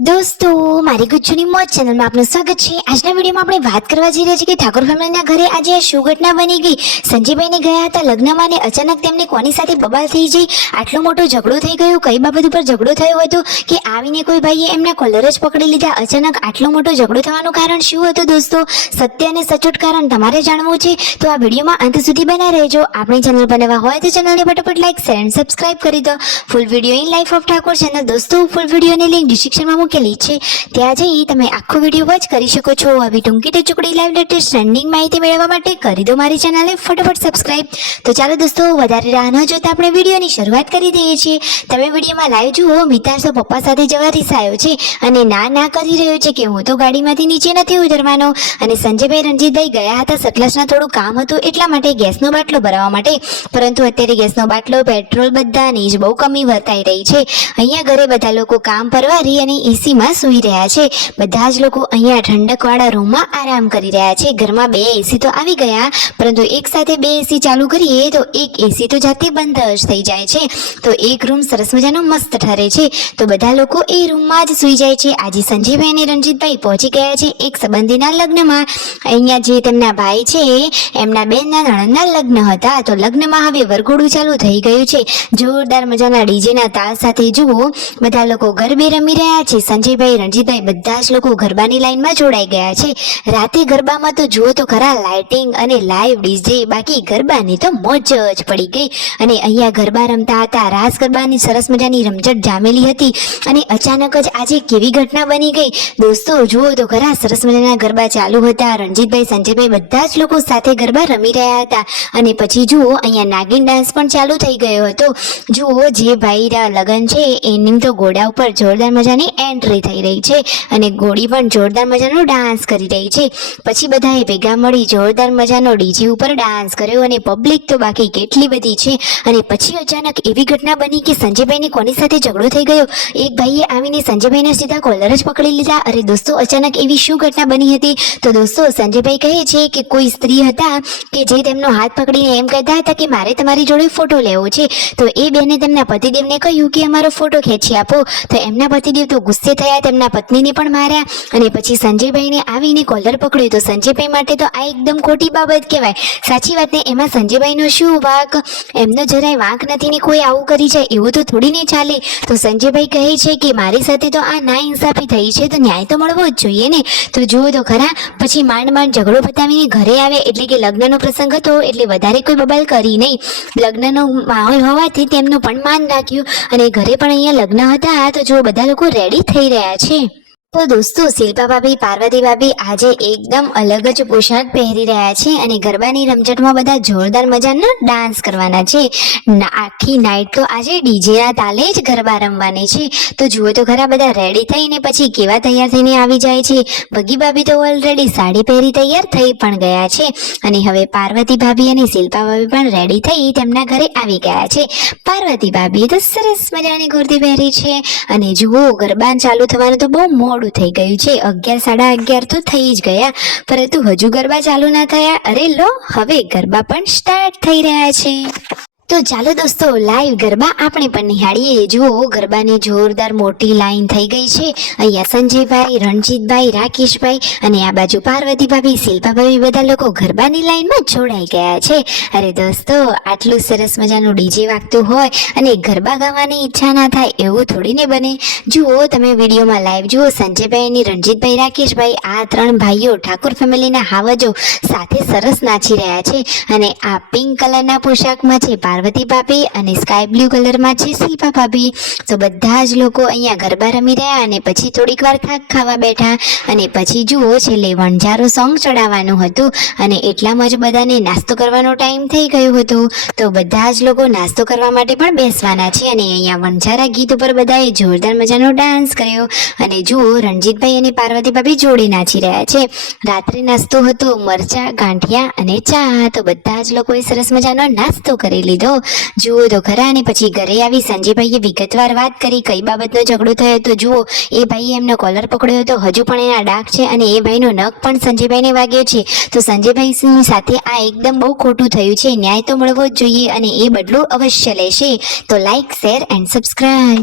દોસ્તો, મારી ગુજ્જુની મોજ ચેનલમાં આપનું સ્વાગત છે। આજના વિડીયોમાં આપણે વાત કરવા જઈ રહ્યા છીએ કે ઠાકોર ફેમિલીના ઘરે આજે આ શું ઘટના બની ગઈ। સંજયભાઈને ગયા હતા લગ્નમાં અને અચાનક તેમને કોની સાથે બબાલ થઈ જઈ, આટલો મોટો ઝઘડો થઈ ગયો। કઈ બાબત ઉપર ઝઘડો થયો હતો કે આવીને કોઈ ભાઈએ એમના કોલર જ પકડી લીધા। અચાનક આટલો મોટો ઝઘડો થવાનું કારણ શું હતું દોસ્તો? સત્ય અને સચોટ કારણ તમારે જાણવું છે તો આ વિડીયોમાં અંત સુધી બના રહેજો। આપણી ચેનલ પર નવા હોય તો ચેનલને ફટાફટ લાઈક શેર અને સબસ્ક્રાઇબ કરી દો। Full video in life of Thakor channel દોસ્તો, ફૂલ વિડીયોની લિંક ડિસ્ક્રિપ્શનમાં મૂકેલી છે, ત્યાં જઈ તમે આખો વિડીયો વોચ કરી શકો છો। આવી ટૂંકી ટચુકડી લાઈવ લેટેસ્ટ ટ્રેન્ડિંગ માહિતી મેળવવા માટે કરી દો મારી ચેનલને ફટાફટ સબસ્ક્રાઇબ। તો ચાલો દોસ્તો, વધારે રાહ ન જોતા આપણે વિડીયોની શરૂઆત કરી દઈએ છીએ। તમે વિડીયોમાં લાઈવ જુઓ, મિતાંશ તો પપ્પા સાથે જવા રિસાયો છે અને ના કરી રહ્યો છે કે હું તો ગાડીમાંથી નીચે નથી ઉતરવાનો। અને સંજયભાઈ રણજીતભાઈ ગયા હતા સતલાસના થોડું કામ હતું એટલા માટે ગેસનો બાટલો ભરાવવા માટે, પરંતુ અત્યારે ગેસનો બાટલો, પેટ્રોલ બધાની જ બહુ કમી વર્તાઈ રહી છે। અહીંયા ઘરે બધા લોકો કામ પરવારી અને એસીમાં સૂઈ રહ્યા છે। બધા જ લોકો અહીંયા ઠંડકવાળા રૂમમાં આરામ કરી રહ્યા છે। ઘરમાં 2 એસી તો આવી ગયા, પરંતુ એક સાથે 2 એસી ચાલુ કરીએ તો એક એસી તો જાતે બંધ જ થઈ જાય છે, તો એક રૂમ સરસ મજાનો મસ્ત ઠરે છે, તો બધા લોકો એ રૂમમાં જ સૂઈ જાય છે। આજે સંજયભાઈ અને રણજીતભાઈ પહોંચી ગયા છે એક સંબંધીના લગ્નમાં। અહીંયા જે તેમના ભાઈ છે એમના બેનના નણંદના લગ્ન હતા, તો લગ્નમાં હવે વરઘોડું ચાલુ થઈ ગયું છે। જોરદાર મજાના ડીજેના તાલ સાથે જુઓ બધા લોકો ગરબે રમી રહ્યા છે। સંજયભાઈ, રણજીતભાઈ બધા જ લોકો ગરબાની લાઈનમાં જોડાઈ ગયા છે। રાતે ગરબામાં તો જુઓ તો ખરા લાઇટિંગ અને લાઈવ ડીજે, બાકી ગરબાની તો મોજ જ પડી ગઈ। અને અહીંયા ગરબા રમતા હતા, રાસ ગરબાની સરસ મજાની રમઝટ જામેલી હતી અને અચાનક જ આજે કેવી ઘટના બની ગઈ દોસ્તો, જુઓ તો ખરા સરસ મજાના ગરબા ચાલુ હતા। રણજીતભાઈ, સંજયભાઈ બધા જ લોકો સાથે ગરબા રમી રહ્યા હતા અને પછી જુઓ અહીંયા નાગિન ડાન્સ પણ ચાલુ થઈ ગયો હતો। જુઓ જે ભાઈના લગ્ન છે એની તો ઘોડા ઉપર જોરદાર મજાની એન્ટ્રી થઈ રહી છે અને ઘોડી પણ જોરદાર મજાનો ડાન્સ કરી રહી છે। પછી બધાએ ભેગા મળી જોરદાર મજાનો ડીજે ઉપર ડાન્સ કર્યો અને પબ્લિક તો બાકી કેટલી બધી છે। અને પછી અચાનક એવી ઘટના બની કે સંજયભાઈને કોની સાથે ઝઘડો થઈ ગયો, એક ભાઈએ આવીને સંજયભાઈના સીધા કોલર જ પકડી લીધા। અરે દોસ્તો, અચાનક એવી શું ઘટના બની હતી? તો દોસ્તો, સંજયભાઈ કહે છે કે કોઈ સ્ત્રી હતા કે જે તેમનો હાથ પકડીને એમ કહેતા હતા કે મારે તમારી જોડે ફોટો લેવો છે, તો એ બેને તેમના પતિદેવને કહ્યું કે અમારો ફોટો ખેંચી આપો, તો એમના પતિદેવ તો ગુસ્સે થયા, તેમના પત્નીને પણ માર્યા અને પછી સંજયભાઈને આવીને કોલર પકડ્યો। તો સંજયભાઈ માટે તો આ એકદમ ખોટી બાબત કહેવાય। સાચી વાત ને એમાં સંજયભાઈનો શું વાંક? એમનો જરાય વાંક નથી ને કોઈ આવું કરી જાય એવું તો થોડી ને ચાલે। તો સંજયભાઈ કહે છે કે મારી સાથે તો આ નાઇન્સાફી થઈ છે, તો ન્યાય તો મળવો જ જોઈએ ને। તો જુઓ તો ખરા, પછી માંડ ઝઘડો પતાવીને ઘરે આવે, એટલે કે લગ્નનો પ્રસંગ હતો એટલે વધારે કોઈ બબાલ કરી નહીં। લગ્નનો માહોલ હોવાથી તેમનું પણ માન રાખ્યું અને ઘરે પણ અહીંયા લગ્ન હતા, તો જો બધા લોકો રેડી થઈ રહ્યા છે। તો દોસ્તો, શિલ્પા ભાભી, પાર્વતી ભાભી આજે એકદમ અલગ જ પોશાક પહેરી રહ્યા છે અને ગરબાની રમઝટમાં બધા જોરદાર મજાના ડાન્સ કરવાના છે। આખી નાઈટ તો આજે ડીજેના તાલે જ ગરબા રમવાની છે। તો જુઓ તો ખરા, બધા રેડી થઈને પછી કેવા તૈયાર થઈને આવી જાય છે। ભગી ભાભી તો ઓલરેડી સાડી પહેરી તૈયાર થઈ પણ ગયા છે અને હવે પાર્વતી ભાભી અને શિલ્પા ભાભી પણ રેડી થઈ તેમના ઘરે આવી ગયા છે। પાર્વતી ભાભીએ તો સરસ મજાની કુર્તી પહેરી છે અને જુઓ ગરબા ચાલુ થવાનું તો બહુ મોડું થઈ ગયું છે, 11, સાડા 11 તો થઈ જ ગયા, પરંતુ હજુ ગરબા ચાલુ ના થયા। અરે લો, હવે ગરબા પણ સ્ટાર્ટ થઈ રહ્યા છે। તો ચાલો દોસ્તો, લાઈવ ગરબા આપણે પણ નિહાળીએ। જુઓ ગરબાની જોરદાર મોટી લાઈન થઈ ગઈ છે। અહીંયા સંજયભાઈ, રણજીતભાઈ, રાકેશભાઈ અને આ બાજુ પાર્વતી ભાભી, શિલ્પા ભાભી બધા લોકો ગરબાની લાઈનમાં જોડાઈ ગયા છે। અરે દોસ્તો, આટલું સરસ મજાનું ડીજે વાગતું હોય અને ગરબા ગાવાની ઈચ્છા ના થાય એવું થોડી ને બને। જુઓ તમે વિડીયોમાં લાઈવ જુઓ, સંજયભાઈ અને રણજીતભાઈ, રાકેશભાઈ આ 3 ભાઈઓ ઠાકોર ફેમિલીના હાવજો સાથે સરસ નાચી રહ્યા છે અને આ પિંક કલરના પોશાકમાં છે પાર્વતી ભાભી અને સ્કાય બ્લુ કલરમાં છે શિલ્પા ભાભી। તો બધા જ લોકો અહીંયા ગરબા રમી રહ્યા અને પછી થોડીક વાર ખાક ખાવા બેઠા અને પછી જુઓ છેલ્લે વણઝારો સોંગ ચડાવવાનું હતું અને એટલામાં જ બધાને નાસ્તો કરવાનો ટાઈમ થઈ ગયો હતો। તો બધા જ લોકો નાસ્તો કરવા માટે પણ બેસવાના છે અને અહીંયા વણઝારા ગીત ઉપર બધાએ જોરદાર મજાનો ડાન્સ કર્યો અને જુઓ રણજીતભાઈ અને પાર્વતી ભાભી જોડે નાચી રહ્યા છે। રાત્રે નાસ્તો હતો મરચા, ગાંઠિયા અને ચા। તો બધા જ લોકોએ સરસ મજાનો નાસ્તો કરી લીધો। જુઓ તો ખરા, અને પછી ઘરે આવી સંજયભાઈએ વિગતવાર વાત કરી કઈ બાબતનો ઝઘડો થયો। તો જુઓ, એ ભાઈએ એમનો કોલર પકડ્યો હતો, હજુ પણ એના ડાઘ છે અને એ ભાઈનો નખ પણ સંજયભાઈને વાગ્યો છે। તો સંજયભાઈ સાથે આ એકદમ બહુ ખોટું થયું છે, ન્યાય તો મળવો જ જોઈએ અને એ બદલો અવશ્ય લેશે। તો લાઈક, શેર એન્ડ સબસ્ક્રાઇબ।